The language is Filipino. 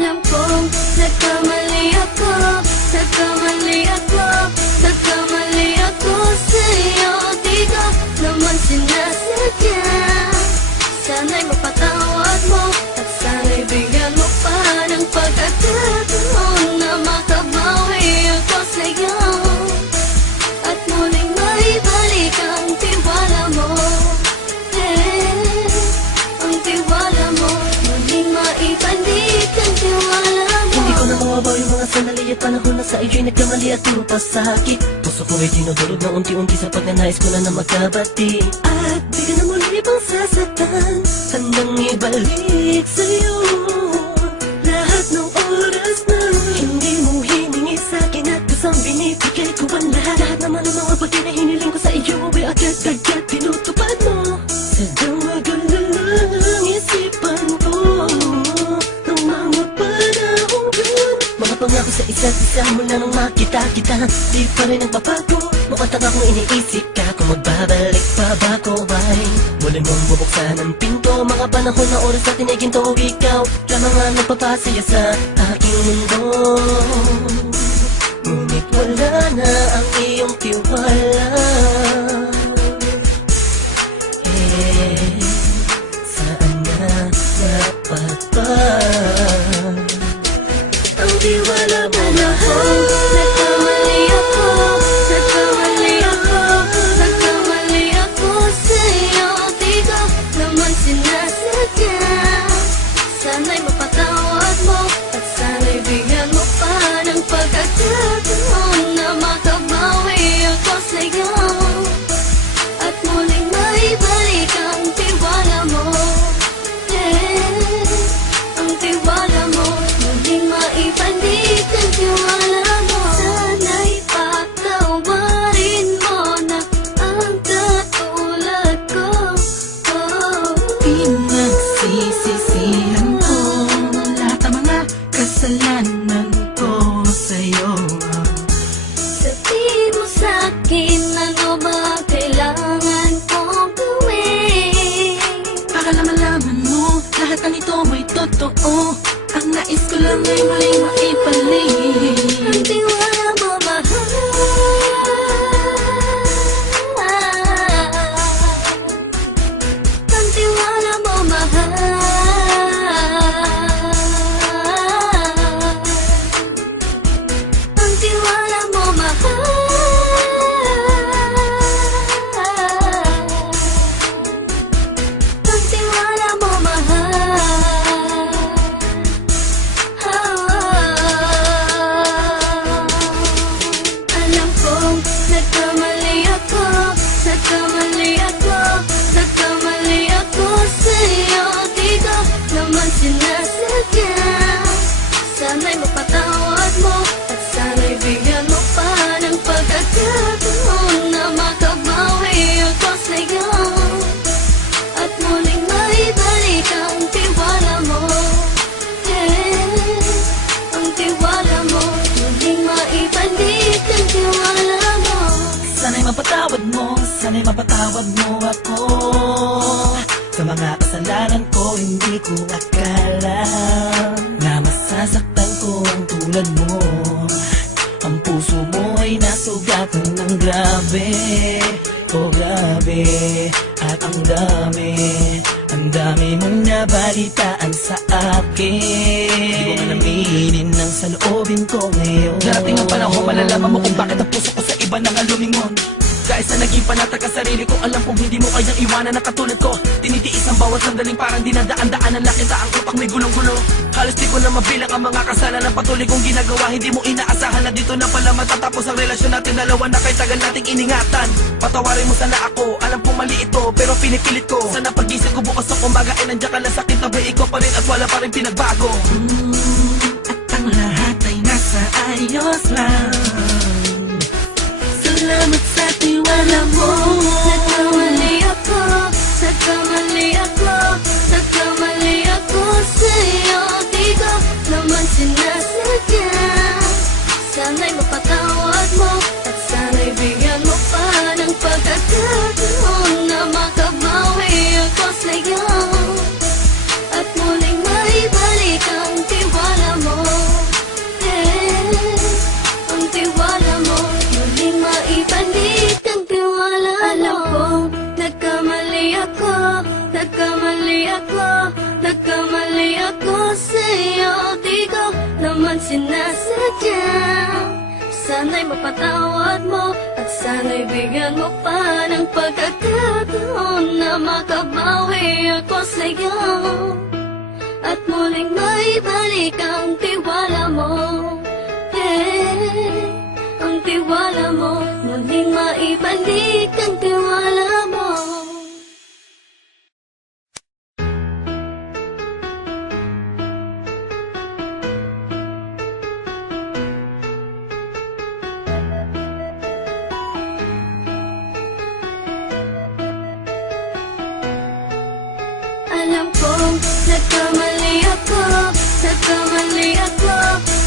Alam kong nagkamali ako, nagkamali ako, nagkamali ako sa'yo. Di ko naman sinasadya. Sana'y mapatawad mo at sana'y bigyan mo pa ng pagkakataon na makabawi ako sa'yo at muling maibalik ang tiwala mo. Ang tiwala mo, muling maibalik ang tiwala mo. Hindi ko na mawabaw yung mga sandali at panahon na sa iyo'y nagkamali at puro pasakit. Puso ko ay dinudulog na unti-unti sa pagnanais ko na magkabati. At di ka na muli pang sasaktan, handang ibalik sa'yo lahat ng oras na hindi mo hiningi sa'kin at kusang binibigay ko ang lahat. Lahat naman ng mga bagay na hiniling ko sa iyo ay agad-agad tinutupad mo. Sadyang magulo lang isipan ko ng mga panahon dun. Mga pangako sa isa't isa mula nung makita kita, di pa rin nagbabago. Mukhang akong iniisip ka kung magbabalik pa ba ko ay muli mong bubuksan ang pinto. Mga panahon na oras natin ay ginto, ikaw lamang ang nagpapasaya sa aking mundo. Ngunit wala na ang iyong tiwala. Saan na dapat ba ang tiwala mo? Nagkamali ako, nagkamali ako, nagkamali ako sa'yo. Di ko naman sinasadya. Sana'y mapatawad mo at sana'y bigyan mo pa ng pagkakataon na makabawi ako sa'yo at muling maibalik ang tiwala mo. Ang tiwala mo, muling maibalik ang tiwala mo. Sana'y patawarin mo na ang katulad ko. Pinagsisisihan ko lahat ng mga kasalanan ko sa'yo. Sabihin mo sa'kin ano ba kailangan kong gawin Para malaman mo lahat ng ito ay totoo. Ang nais ko lang ay muling maibalik ang tiwala mo, mahal. Ang tiwala mo, mahal. Ang tiwala mo, mahal. Ang tiwala mo, mahal. Alam kong nagkamali ako, nagkamali ako, nagkamali ako sa'yo. Di ko naman sinasadya. Sana'y mapatawad mo at sana'y bigyan mo pa ng pagkakataon na makabawi ako sa'yo at muling maibalik ang tiwala mo. Ang tiwala mo, muling maibalik ang tiwala mo. Sana'y mapatawad mo, sana'y mapatawad mo ako sa mga kasalanan ko. Hindi ko akala na masasaktan ko ang tulad mo. Ang puso mo ay nasugatan ng grabe, oh grabe. At ang dami mong nabalitaan sa akin. Di ko man aminin ang saloobin ko ngayon. Darating ang panahon, malalaman mo kung bakit ang puso ko sa iba nang alumingon. Dahil sa naging panatag ang sarili ko, alam kong hindi mo kayang iwanan na katulad ko. Tinitiis ang bawat sandaling parang dinadaan-daan ang lakita ang utak may gulong-gulo. Halos di ko na mabilang ang mga kasalanan patuloy kong ginagawa. Hindi mo inaasahan na dito na pala matatapos ang relasyon natin dalawa na kay tagal nating iningatan. Patawarin mo sana ako, alam kong mali ito pero pinipilit ko. Sana pag-isip ko bukas ng kumbaga ay nandiyan ka lang sakit na ba ikaw pa rin at wala pa rin pinagbago. At ang lahat ay nasa ayos lang. Salamat sa tiwala mo. Nagkamali ako, nagkamali ako, nagkamali ako sa'yo. Di ko naman sinasadya. Sana'y mapatawad mo at sana'y bigyan mo pa ng pagkakataon na makabawi ako sa'yo at muling maibalik ang tiwala sadyang sana'y mapatawad mo at sana'y bigyan mo pa ng pagkakataon na makabawi ako sa'yo at muling maibalik ang tiwala mo. Ang tiwala mo, muling maibalik ang tiwala mo. Alam kong nagkamali